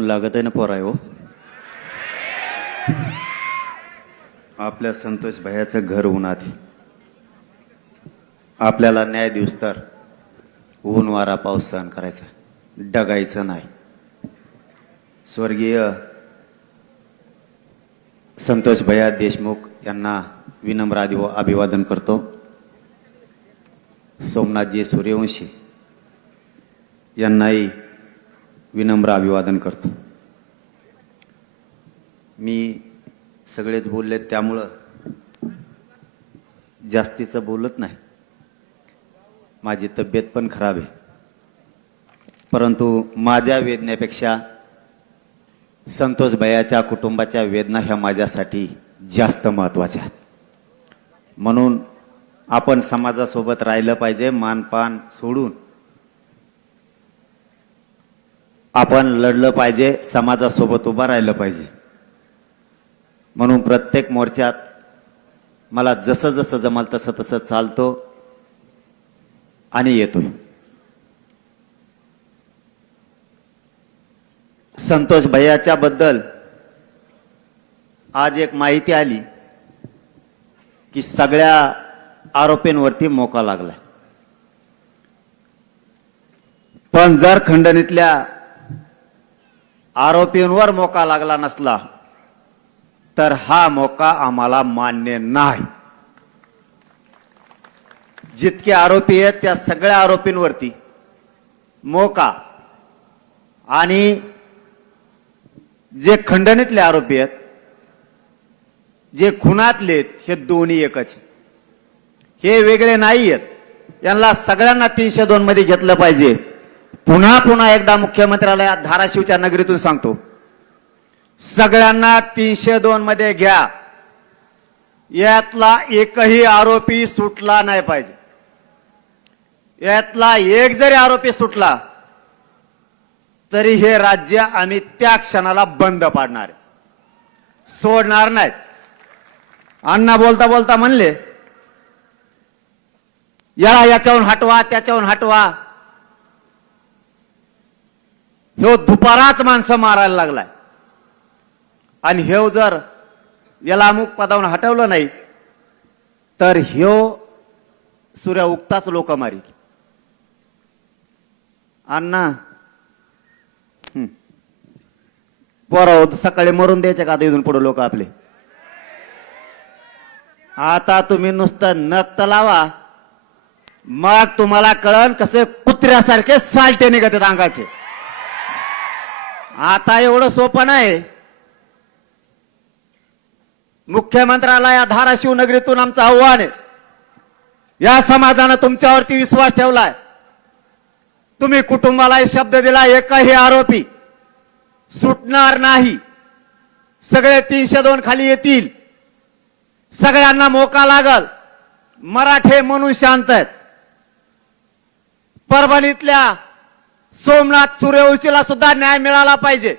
ऊन लागत आहे ना पोराय हो. आपल्या संतोष भैयाचं घर उन्हात आहे. आपल्याला न्याय दिवस तर ऊन वारा पाऊस सहन करायचा, डगायचं नाही. स्वर्गीय संतोष भैया देशमुख यांना विनम्र अभिवादन करतो. सोमनाथजी सूर्यवंशी यांनाही विनम्र अभिवादन करतो. मी सगळेच बोलले त्यामुळं जास्तीचं बोलत नाही. माझी तब्येत पण खराब आहे, परंतु माझ्या वेदनेपेक्षा संतोष भैयाच्या कुटुंबाच्या वेदना ह्या माझ्यासाठी जास्त महत्त्वाच्या आहेत. म्हणून आपण समाजासोबत राहिलं पाहिजे. मानपान सोडून आपण लढलं पाहिजे, समाजासोबत उभं राहिलं पाहिजे. म्हणून प्रत्येक मोर्चात मला जसं जसं जमल तसं तसं चालतो आणि येतोय. संतोष भैयाच्या बद्दल आज एक माहिती आली की सगळ्या आरोपींवरती मोका लागलाय. पण जर खंडणीतल्या आरोपींवर मोका लागला नसला तर हा मोका आम्हाला मान्य नाही. जितके आरोपी आहेत त्या सगळ्या आरोपींवरती मोका आणि जे खंडणीतले आरोपी आहेत, जे खुनातले आहेत, हे दोन्ही एकच. हे वेगळे नाही आहेत. यांना सगळ्यांना 302 मध्ये घेतलं पाहिजे. पुन्हा पुन्हा एकदा मुख्यमंत्र्याला धाराशिवच्या नगरीतून सांगतो, सगळ्यांना 302 मध्ये घ्या. यातला एकही आरोपी सुटला नाही पाहिजे. यातला एक जरी आरोपी सुटला तरी हे राज्य आम्ही त्या क्षणाला बंद पाडणार आहे, सोडणार नाहीत. अण्णा बोलता बोलता म्हणले याला याच्याहून हटवा, त्याच्याहून हटवा. ह्यो दुपाराच माणसं मारायला लागलाय आणि ह्यो जर याला अमुक पदावून हटवलं नाही तर ह्यो सूर्य उगताच लोक मारील. अण्णा पोरं सकाळी मरून द्यायचे का इथून पुढे लोक आपले? आता तुम्ही नुसतं नक्त लावा, मग तुम्हाला कळन कसे कुत्र्यासारखे सालटे निघत आहेत अंगाचे. आता एवढं सोपं नाही. मुख्यमंत्र्याला या धाराशिव नगरीतून आमचं आव्हान आहे. या समाजानं तुमच्यावरती विश्वास ठेवलाय. तुम्ही कुटुंबाला शब्द दिला, एकही आरोपी सुटणार नाही. सगळे 302 खाली येतील. सगळ्यांना मोका लागल. मराठे म्हणून शांत आहेत. परभणीतल्या सोमनाथ सूर्यवंशीला सुद्धा न्याय मिळाला पाहिजे.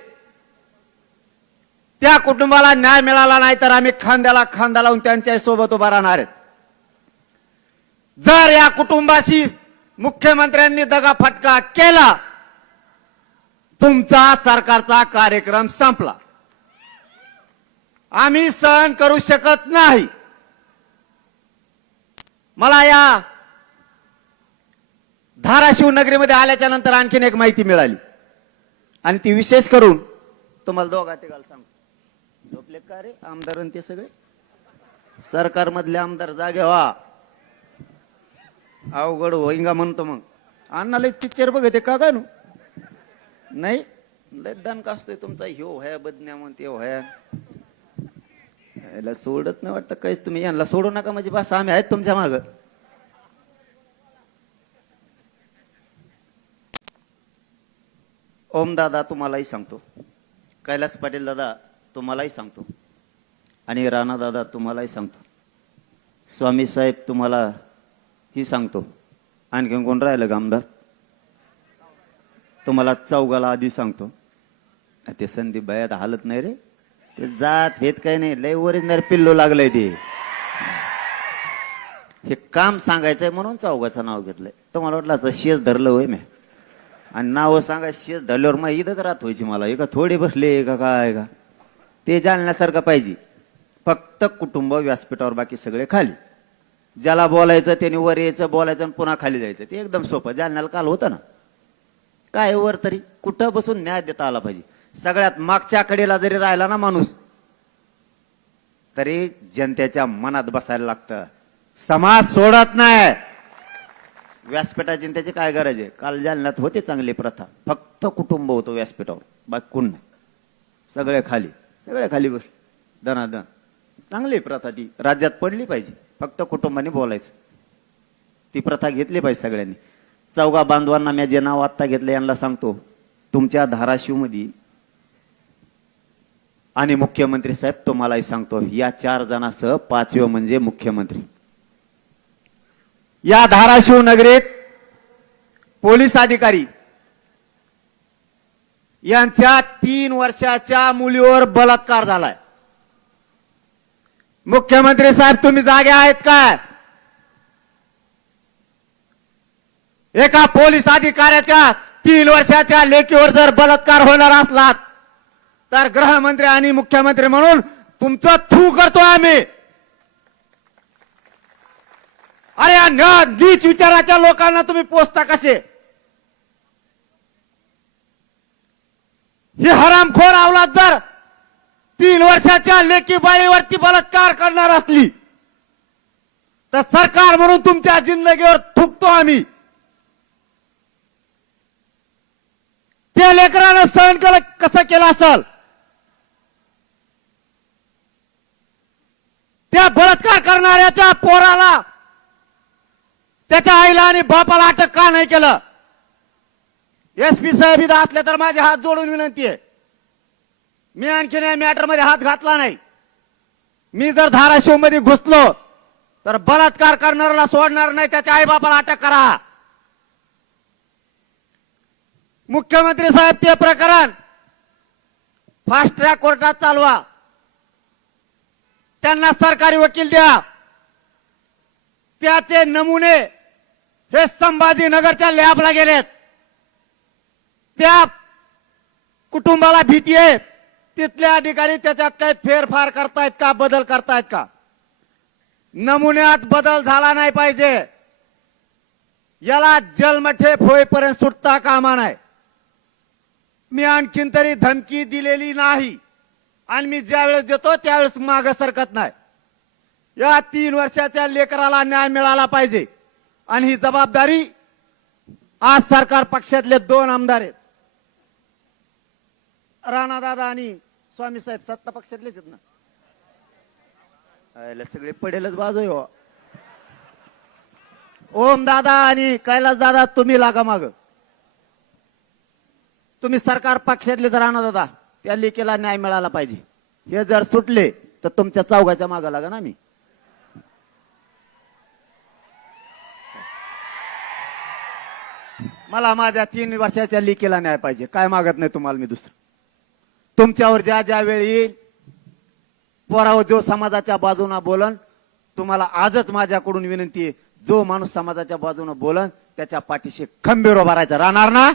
त्या कुटुंबाला न्याय मिळाला नाही तर आम्ही खांद्याला खांदा लावून त्यांच्या सोबत उभा राहणार आहेत. जर या कुटुंबाशी मुख्यमंत्र्यांनी दगाफटका केला, तुमचा सरकारचा कार्यक्रम संपला. आम्ही सहन करू शकत नाही. मला या धाराशिव नगरीमध्ये आल्याच्या नंतर आणखीन एक माहिती मिळाली आणि ती विशेष करून तुम्हाला दोघा तिघाला सांगतो. झोपले का रे आमदार ते सगळे? सरकारमधले आमदार जागे व्हा. अवघड होईंगा म्हणतो. मग अण्णाला पिक्चर बघते का काय नाही? लय दणका असतोय तुमचा. ह्यो व्हाया बदन्या म्हणते व्हाया. याला सोडत नाही वाटतं काहीच. तुम्ही यांना सोडू नका म्हणजे बस आम्ही आहेत तुमच्या माग. ओम दादा तुम्हालाही सांगतो, कैलास पाटील दादा तुम्हालाही सांगतो आणि राणा दादा तुम्हालाही सांगतो, स्वामी साहेब तुम्हाला ही सांगतो. आणखी कोण राहिलं का आमदार? तुम्हाला चौघाला आधी सांगतो. ते संदीप भैया हालत नाही रे. ते जात हेत काही नाही. लय ओरिजिनल पिल्लो लागलंय ते. हे काम सांगायचंय म्हणून चौघाचं नाव घेतलंय. तुम्हाला वाटलं शेज धरलं होय मी? आणि नाव सांगा शेत धरल्यावर मग इथंच राहत व्हायची मला एका थोडे बसले का काय का ते जाणण्यासारखं पाहिजे. फक्त कुटुंब व्यासपीठावर, बाकी सगळे खाली. ज्याला बोलायचं त्याने वर यायचं, बोलायचं आणि पुन्हा खाली जायचं. ते एकदम सोपं. जालन्याला काल होतं ना, काय वर तरी कुठं बसून न्याय देता आला पाहिजे. सगळ्यात मागच्या कडेला जरी राहिला ना माणूस तरी जनतेच्या मनात बसायला लागतं. समाज सोडत नाही. व्यासपीठाची त्याची काय गरज आहे. काल जालन्यात होते चांगली प्रथा, फक्त कुटुंब होतं व्यासपीठावर, बाकी कोण नाही. सगळे खाली बस दनादन. चांगली प्रथा ती राज्यात पडली पाहिजे. फक्त कुटुंबाने बोलायचं. ती प्रथा घेतली पाहिजे सगळ्यांनी. चौघा बांधवांना मी जे नाव आत्ता घेतलं यांना सांगतो, तुमच्या धाराशिव मध्ये आणि मुख्यमंत्री साहेब तुम्हालाही सांगतो, या 4 जणांसह 5वे म्हणजे मुख्यमंत्री. या धाराशिव नगरीत पोलीस अधिकारी यांच्या 3 वर्षाच्या मुलीवर बलात्कार झालाय. मुख्यमंत्री साहेब तुम्ही जागे आहेत काय? एका पोलीस अधिकाऱ्याच्या 3 वर्षाच्या लेकीवर जर बलात्कार होणार असला तर गृहमंत्री आणि मुख्यमंत्री म्हणून तुमचं थू करतो आम्ही. अरे या नीच विचाराच्या लोकांना तुम्ही पोचता कसे? ही हरामखोर अवलाद जर 3 वर्षाच्या लेकी बाळीवरती बलात्कार करणार असली तर सरकार म्हणून तुमच्या जिंदगीवर थुकतो आम्ही. त्या लेकरानं सहन कसं केलं असेल? त्या बलात्कार करणाऱ्याच्या पोराला, त्याच्या आईला आणि बापाला अटक का नाही केलं? एसपी साहेब इथं असले तर माझे हात जोडून विनंती आहे. मी आणखीन या मॅटर मध्ये हात घातला नाही. मी जर धाराशिव मध्ये घुसलो तर बलात्कार करणाऱ्याला सोडणार नाही, त्याच्या आई बापाला अटक करा. मुख्यमंत्री साहेब ते प्रकरण फास्ट ट्रॅक कोर्टात चालवा. त्यांना सरकारी वकील द्या. त्याचे नमुने हे संभाजीनगरच्या लॅबला गेलेत. त्या कुटुंबाला भीती आहे. तिथले अधिकारी त्याच्यात काही फेरफार करतायत का, बदल करतायत का? नमुन्यात बदल झाला नाही पाहिजे. याला जन्मठेप होईपर्यंत सुटता कामा नाही. मी आणखीन तरी धमकी दिलेली नाही आणि मी ज्यावेळेस देतो त्यावेळेस मागे सरकत नाही. या 3 वर्षाच्या लेकराला न्याय मिळाला पाहिजे आणि ही जबाबदारी आज सरकार पक्षातले 2 आमदार आहेत, राणा दादा आणि स्वामी साहेब, सत्ता पक्षातलेच आहेत ना. सगळे पडेलच बाजू हो. ओम दादा आणि कैलास दादा तुम्ही लागा माग. तुम्ही सरकार पक्षातले तर राणा दादा, त्या लेकीला न्याय मिळाला पाहिजे. हे जर सुटले तर तुमच्या चौघाच्या मागा लागा ना. मी मला माझ्या 3 वर्षाच्या लेकीला न्याय पाहिजे. काय मागत नाही तुम्हाला मी दुसरं. तुमच्यावर ज्या ज्या वेळी येईल पोरावर जो समाजाच्या बाजूने बोलन, तुम्हाला आजच माझ्याकडून विनंती आहे, जो माणूस समाजाच्या बाजूने बोलन त्याच्या पाठीशी खंबीर उभा राहायचं. राहणार ना?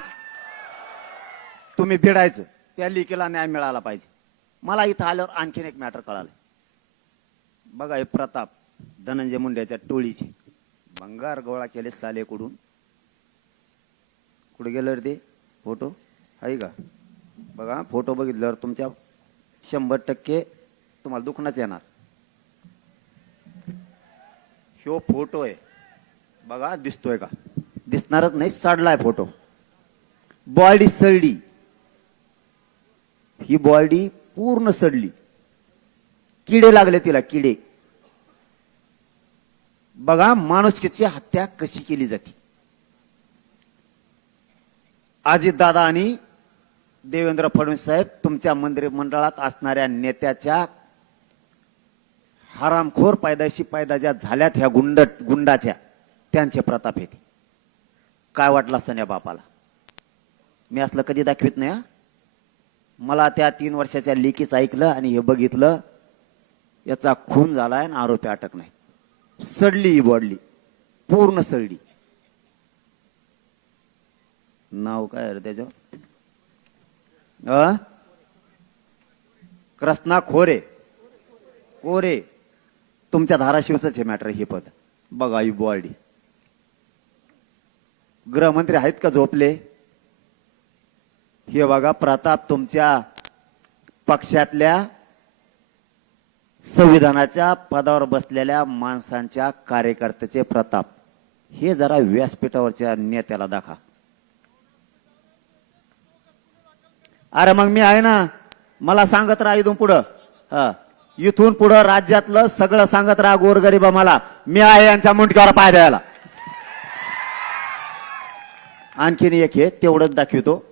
तुम्ही भिडायचं. त्या लेकीला न्याय मिळाला पाहिजे. मला इथं आल्यावर आणखीन एक मॅटर कळालं. बघा हे प्रताप धनंजय मुंडेच्या टोळीचे भंगार गोळा केले सालेकडून. कुठे गेलं रे ते फोटो आहे का? बघा फोटो बघितल्यावर तुमच्या 100% तुम्हाला दुखणंच येणार. ह्यो फोटो आहे बघा, दिसतोय का? दिसणारच नाही, सडलाय फोटो. बॉडी सडली, ही बॉडी पूर्ण सडली. किडे लागले तिला, किडे. बघा माणुसकीची हत्या कशी केली जाते. अजितदादा आणि देवेंद्र फडणवीस साहेब तुमच्या मंत्रिमंडळात असणाऱ्या नेत्याच्या हरामखोर पैदाशी पैदा ज्या झाल्यात ह्या गुंडाच्या, त्यांचे प्रताप येते. काय वाटलं असतं या बापाला? मी असलं कधी दाखवित नाही. मला त्या 3 वर्षाच्या लेकीचं ऐकलं आणि हे बघितलं, याचा खून झालाय आणि आरोपी अटक नाही. सडली ही बॉडली, पूर्ण सडली. नाव काय रे त्याचं? कृष्णा खोरे कोरे. तुमच्या धाराशिवच हे मॅटर हे पद बघा. ही बॉडी गृहमंत्री आहेत का झोपले? हे बघा प्रताप, तुमच्या पक्षातल्या संविधानाच्या पदावर बसलेल्या माणसांच्या कार्यकर्त्याचे प्रताप. हे जरा व्यासपीठावरच्या नेत्याला दाखवा. अरे मग मी आहे ना, मला सांगत राहा इथून पुढं. इथून पुढं राज्यातलं सगळं सांगत राहा गोरगरीबा. मला मी आहे यांच्या मुंडक्यावर पाय द्यायला. आणखीन एक हे तेवढंच दाखवतो.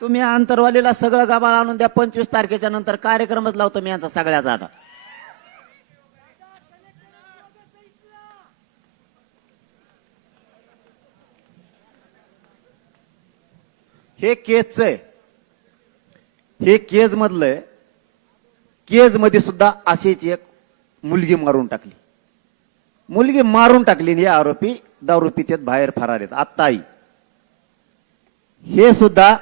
तुम्ही आंतरवालीला सगळं गाभाळ आणून द्या. 25 तारखेच्या नंतर कार्यक्रमच लावतो मी यांचा सगळ्याचा. आता हे केजच आहे. हे केज मधलं. केज मध्ये सुद्धा अशीच एक मुलगी मारून टाकली. मुलगी मारून टाकली. हे आरोपी दारू पितेत बाहेर फरार आहेत. आत्ताही हे सुद्धा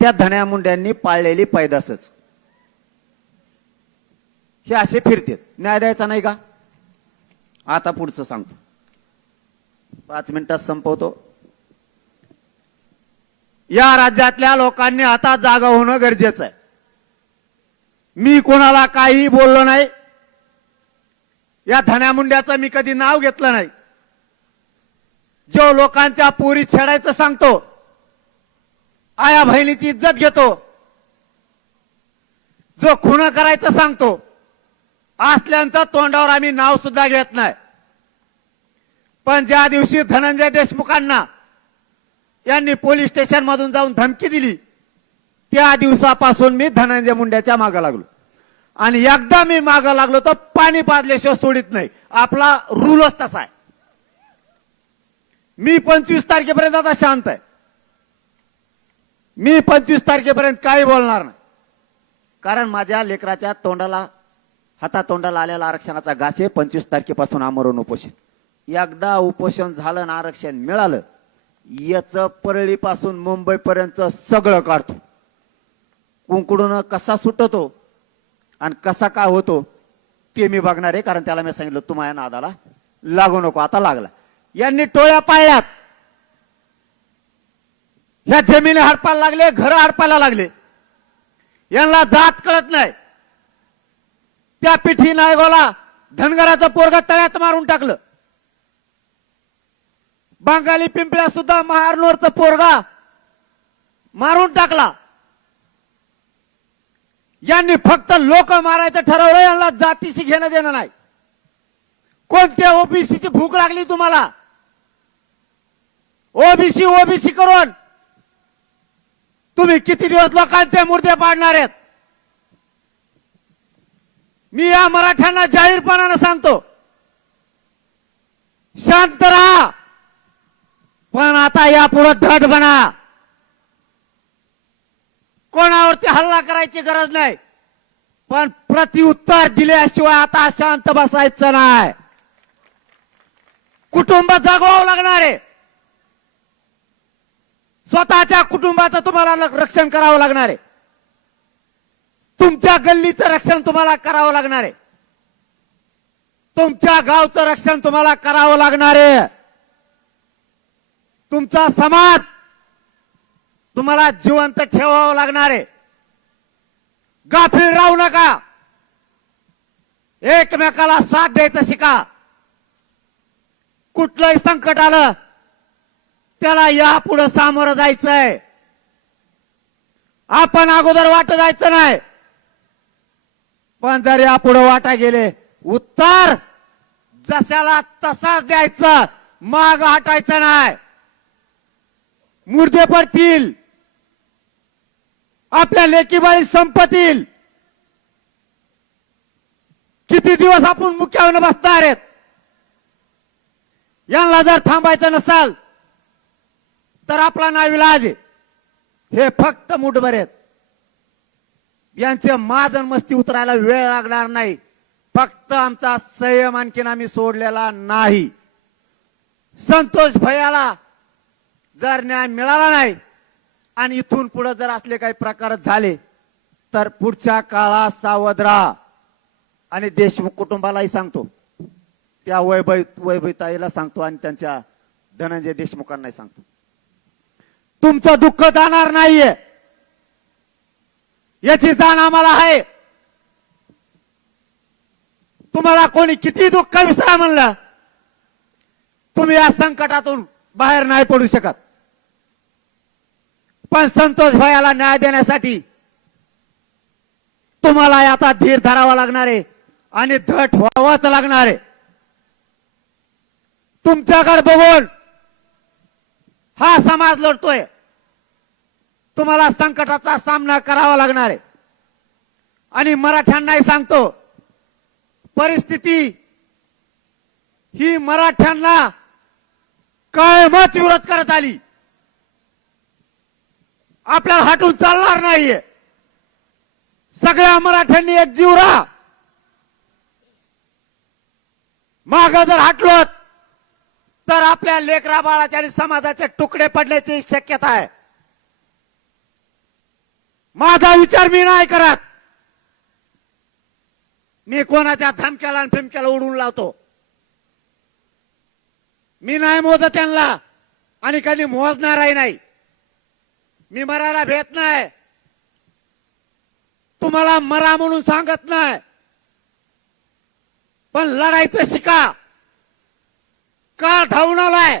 त्या धन्या मुंड्यांनी पाळलेली पैदासच. हे असे फिरतेत. न्याय द्यायचा नाही का? आता पुढचं सांगतो. 5 मिनिटात संपवतो. या राज्यातल्या लोकांनी आता जागा होणं गरजेचं आहे. मी कोणाला काही बोललो नाही. या धन्या मुंड्याचं मी कधी नाव घेतलं नाही. जो लोकांच्या पोरी छेडायचं सांगतो, आया बहिणीची इज्जत घेतो, जो खून करायचं सांगतो, असल्यांचं तोंडावर आम्ही नाव सुद्धा घेत नाही. पण ज्या दिवशी धनंजय देशमुखांना यांनी पोलीस स्टेशन मधून जाऊन धमकी दिली, त्या दिवसापासून मी धनंजय मुंड्याच्या मागे लागलो. आणि एकदा मी मागे लागलो तर पाणी पाजल्याशिवाय सोडित नाही. आपला रूलच तसा आहे. मी 25 तारखेपर्यंत आता शांत आहे. मी 25 तारखेपर्यंत काही बोलणार नाही. कारण माझ्या लेकराच्या तोंडाला हातातोंडाला आलेला आरक्षणाचा घास आहे. 25 तारखेपासून आमरण उपोषण. एकदा उपोषण झालं ना, आरक्षण मिळालं, याच परळीपासून मुंबईपर्यंत सगळं काढतो. कुंकडून कसा सुटतो आणि कसा काय होतो ते मी बघणार आहे. कारण त्याला मी सांगितलं तू माझ्या नादाला लागू नको. आता लागला. यांनी टोळ्या पाळल्यात. ह्या जमिनी हडपायला लागले, घर हडपायला लागले. यांना जात कळत नाही. त्या पिठी नायगोला धनगराचं पोरगा तळ्यात मारून टाकलं. बंगाली पिंपळ्या सुद्धा महारनोरचा पोरगा मारून टाकला. यांनी फक्त लोक मारायचं ठरवलं. यांना जातीशी घेणं देणं नाही. कोणत्या ओबीसीची भूक लागली तुम्हाला? ओबीसी करून तुम्ही किती दिवस लोकांचे मुर्दे पाडणार आहेत? मी या मराठ्यांना जाहीरपणाने सांगतो, शांत राहा. पण आता यापुढे धड बना. कोणावरती हल्ला करायची गरज नाही. पण प्रत्युत्तर दिल्याशिवाय आता शांत बसायचं नाही. कुटुंब जगवावं लागणार आहे. स्वतःच्या कुटुंबाचं तुम्हाला रक्षण करावं लागणार आहे. तुमच्या गल्लीचं रक्षण तुम्हाला करावं लागणार आहे. तुमच्या गावचं रक्षण तुम्हाला करावं लागणार आहे. तुमचा समाज तुम्हाला जिवंत ठेवावं लागणार आहे. गाफील राहू नका. एकमेकाला साथ द्यायचं शिका. कुठलंही संकट आलं त्याला यापुढे सामोरं जायचंय. आपण अगोदर वाट जायचं नाही. पण जर यापुढे वाटा गेले, उत्तर जशाला तसाच द्यायचं, माग हटायचं नाही. मुर्दे पडतील, आपल्या लेकीबाळी संपतील. किती दिवस आपण मुक्यावर बसणार आहेत? यांना जर थांबायचं नसाल तर आपला नाविलाज आहे. हे फक्त मुठभर आहेत. यांचे माजन मस्ती उतरायला वेळ लागणार नाही. फक्त आमचा संयम आणखीन आम्ही सोडलेला नाही. संतोष भैयाला जर न्याय मिळाला नाही आणि इथून पुढे जर असले काही प्रकार झाले तर पुढच्या काळात सावध राहा. आणि देशमुख कुटुंबालाही सांगतो, त्या वैभवीताईला सांगतो आणि त्यांच्या धनंजय देशमुखांनाही सांगतो, तुमचं दुःख जाणार नाहीये याची जाण आम्हाला आहे. तुम्हाला कोणी किती दुःख विसरा म्हणलं, तुम्ही या संकटातून बाहेर नाही पडू शकत. पण संतोष भैयाला न्याय देण्यासाठी तुम्हाला आता धीर धरावा लागणार आहे आणि धट व्हावाच लागणार आहे. तुमच्याकडे बघून हा समाज लढतोय, तुम्हाला संकटाचा सामना करावा लागणार आहे. आणि मराठ्यांनाही सांगतो, परिस्थिती ही मराठ्यांना कायमच विरोध करत आली, आपल्याला हटून चालणार नाहीये. सगळ्या मराठ्यांनी एकजीव राहा. माग जर हटलो तर आपल्या लेकरा बाळाच्या आणि समाजाचे तुकडे पडण्याची शक्यता आहे. माझा विचार मी नाही करत, मी कोणाच्या धमक्याला आणि फिमक्याला उडून लावतो. मी नाही मोजत त्यांना आणि कधी मोजणारही नाही. मी मरायला भेट नाही, तुम्हाला मरा म्हणून सांगत नाही, पण लढायचं शिका. काळ धावून आलाय,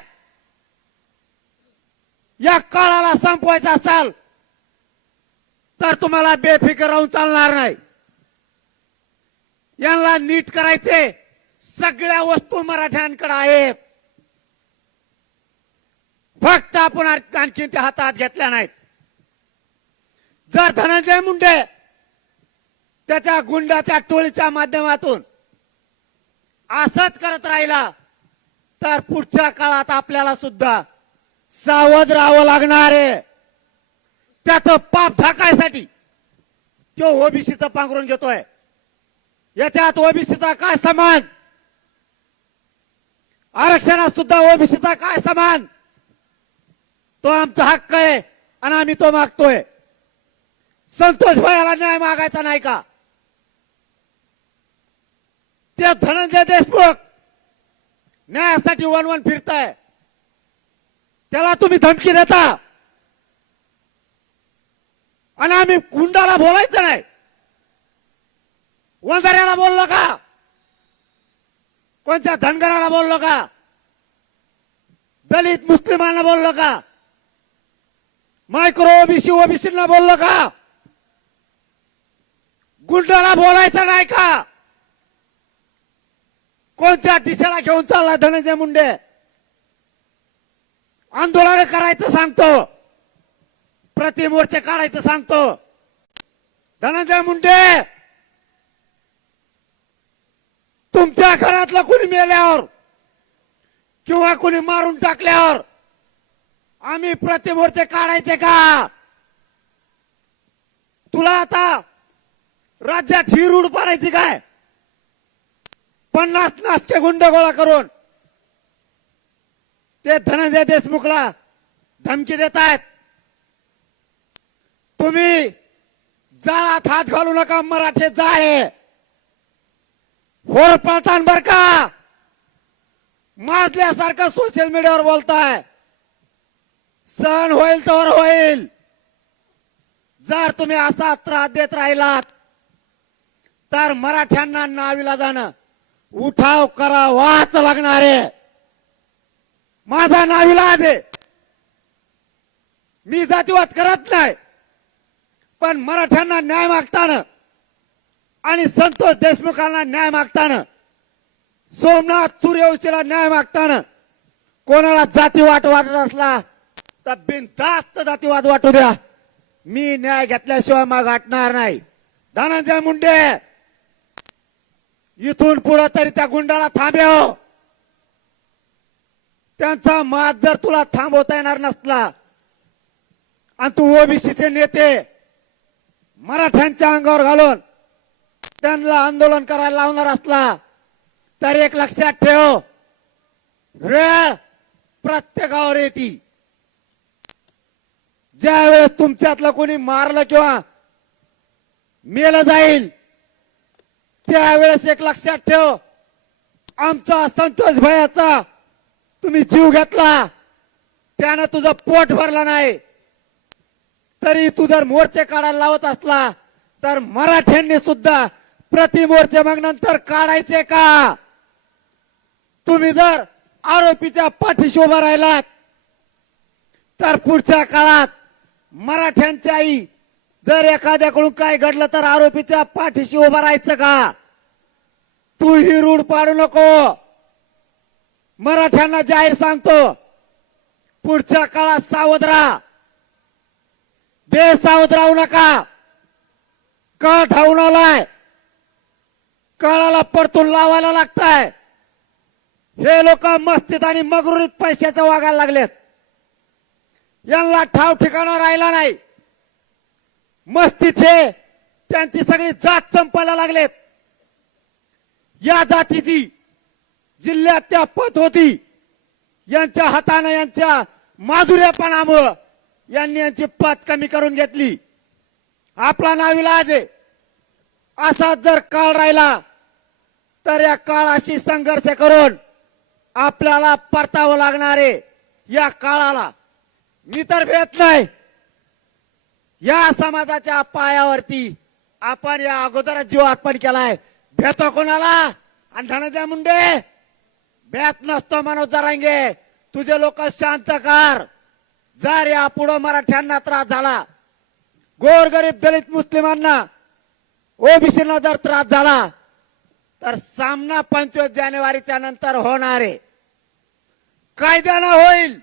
या काळाला संपवायचा असाल तर तुम्हाला बेफिकर राहून चालणार नाही. यांना नीट करायचे सगळ्या वस्तू मराठ्यांकडे आहेत, फक्त आपण आणखी त्या हातात घेतल्या नाहीत. जर धनंजय मुंडे त्याच्या गुंडाच्या टोळीच्या माध्यमातून असंच करत राहिला तर पुढच्या काळात आपल्याला सुद्धा सावध राहावं लागणार आहे. त्याचं पाप झाकायसाठी तो ओबीसीचं पांघरून घेतोय. याच्यात ओबीसीचा काय समान, आरक्षणात सुद्धा ओबीसीचा काय समान, तो आमचा हक्क आहे आणि आम्ही तो मागतोय. संतोष भैयाला न्याय मागायचा नाही का? ते धनंजय देशमुख न्यायासाठी वन फिरताय, त्याला तुम्ही धमकी देता आणि आम्ही गुंडाला बोलायचं नाही. वंजाऱ्याला बोललो का? कोणत्या धनगराला बोललो का? दलित मुस्लिमांना बोललो का? मायक्रो ओबीसीला बोललो का? गुंडाला बोलायचं नाही का? कोणत्या दिशेला घेऊन चालला धनंजय मुंडे? आंदोलन करायचं सांगतो, प्रतिमोर्चे काढायचं सांगतो. धनंजय मुंडे, तुमच्या घरातलं कुणी मेल्यावर किंवा कुणी मारून टाकल्यावर आम्ही प्रतिमोर्चे काढायचे का? तुला आता राज्यात ही रूढ पाडायची काय? 50 नासके गुंड गोळा करून ते धनंजय देशमुखला धमकी देत आहेत. तुम्ही जाळात हात घालू नका, मराठे जाळे होर पळतान बर का? माजल्यासारखं सोशल मीडियावर बोलताय. सण होईल तर होईल. जर तुम्ही असा त्रास देत राहिलात तर मराठ्यांना नाविलाजानं उठाव करावाच लागणार आहे. माझा नाविलाज आहे. मी जातीवाद करत नाही, पण मराठ्यांना न्याय मागताना आणि संतोष देशमुखांना न्याय मागताना, सोमनाथ सूर्यवंशीला न्याय मागताना कोणाला जातीवाद वाटत असला तर बिनधास्त जातीवाद वाटू द्या. मी न्याय घेतल्याशिवाय माग हटणार नाही. धनंजय मुंडे, इथून पुढे तरी त्या गुंडाला थांबव. त्यांचा माज जर तुला थांबवता येणार नसला आणि तू ओबीसीचे नेते मराठ्यांच्या अंगावर घालून त्यांना आंदोलन करायला लावणार असला तर एक लक्षात ठेव, वेळ प्रत्येकावर येते. ज्या वेळेस तुमच्यातलं कोणी मारलं किंवा मेलं जाईल त्यावेळेस एक लक्षात ठेव, आमचा संतोष भैयाचा तुम्ही जीव घेतला, त्यानं तुझं पोट भरलं नाही, तरी तू जर मोर्चे काढायला लावत असला तर मराठ्यांनी सुद्धा प्रति मोर्चे मग नंतर काढायचे का? तुम्ही जर आरोपीच्या पाठीशी उभा राहिलात तर पुढच्या काळात मराठ्यांच्याही जर एखाद्याकडून काय घडलं तर आरोपीच्या पाठीशी उभा राहायचं का? तू ही रूढ पाडू नको. मराठ्यांना जाहीर सांगतो, पुढच्या काळात सावध राहा, बेसावध राहू नका. काळ धावून आलाय, काळाला परतून लावायला लागताय. हे लोक मस्तीत आणि मगरुरीत पैशाच्या वागायला लागलेत. यांना ठाव ठिकाणा राहिला नाही. मस्तीचे त्यांची सगळी जात संपायला लागलेत. या जातीची जिल्ह्यात त्या पत होती, यांच्या हाताने यांच्या माधुर्यपणामुळं यांनी यांची पत कमी करून घेतली. आपला नाविलाज आहे. असाच जर काळ राहिला तर या काळाशी संघर्ष करून आपल्याला परतावं लागणार आहे. या काळाला मी तर भेट नाही. या समाजाच्या पायावरती आपण या अगोदर जीव अर्पण केलाय. भेटतो कोणाला? आणि धनंजय मुंडे भेट नसतो. मनोज जरांगे तुझे लोक शांत कर. जर या पुढे मराठ्यांना त्रास झाला, गोरगरीब दलित मुस्लिमांना ओबीसीला जर त्रास झाला तर सामना 25 जानेवारीच्या नंतर होणार आहे. कायद्यानं होईल,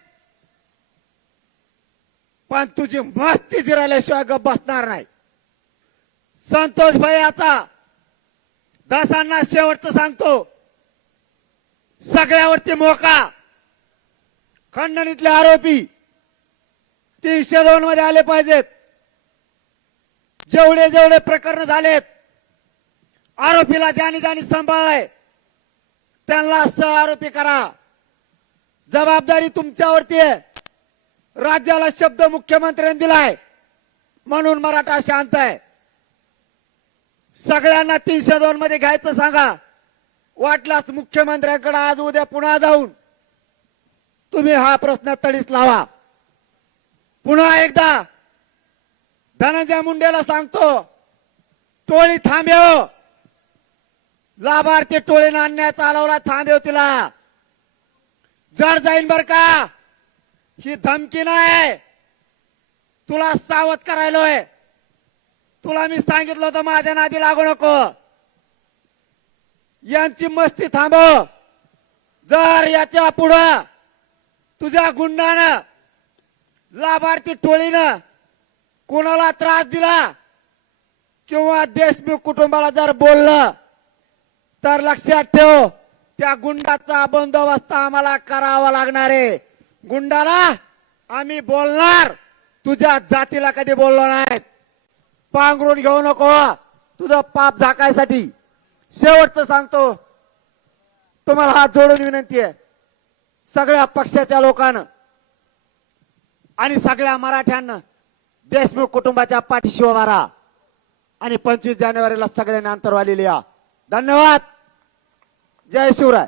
पण तुझी मस्ती जिरल्याशिवाय गप बसणार नाही. संतोष भैयाचा दासांना शेवटचं सांगतो, सगळ्यावरती मोका. खंडणीतले आरोपी 302 मध्ये आले पाहिजेत. जेवढे जेवढे प्रकरण झालेत, आरोपीला ज्याने ज्याने सांभाळलंय त्यांना सह आरोपी करा. जबाबदारी तुमच्यावरती आहे. राज्याला शब्द मुख्यमंत्र्यांनी दिलाय म्हणून मराठा शांत आहे. सगळ्यांना 302 मध्ये घ्यायचं सांगा. वाटलाच मुख्यमंत्र्यांकडे आज उद्या पुन्हा जाऊन तुम्ही हा प्रश्न तडीस लावा. पुन्हा एकदा धनंजय मुंडेला सांगतो, टोळी थांबव. लाभार्थी टोळीनं अन्याय चालवला, थांबव तिला. जड जाईन बर का, ही धमकी नाही. तुला सावध करायलोय. तुला मी सांगितलं होतं माझ्या नादी लागू नको. यांची मस्ती थांबव. जर याच्या पुढं तुझ्या गुंडानं लाभार्थी टोळीनं कोणाला त्रास दिला किंवा देशमुख कुटुंबाला जर बोललं तर लक्षात ठेव, त्या गुंडाचा बंदोबस्त आम्हाला करावा लागणार आहे. गुंडाला आम्ही बोलणार, तुझ्या जातीला कधी बोललो नाही. पांघरून घेऊ नको तुझं पाप झाकायसाठी. शेवटचं सांगतो, तुम्हाला हात जोडून विनंती आहे, सगळ्या पक्षाच्या लोकांना आणि सगळ्या मराठ्यांना देशमुख कुटुंबाच्या पाठीशी उभा राहा आणि 25 जानेवारीला सगळ्यांना अंतरवाली लिहा. धन्यवाद. जय शिवराय.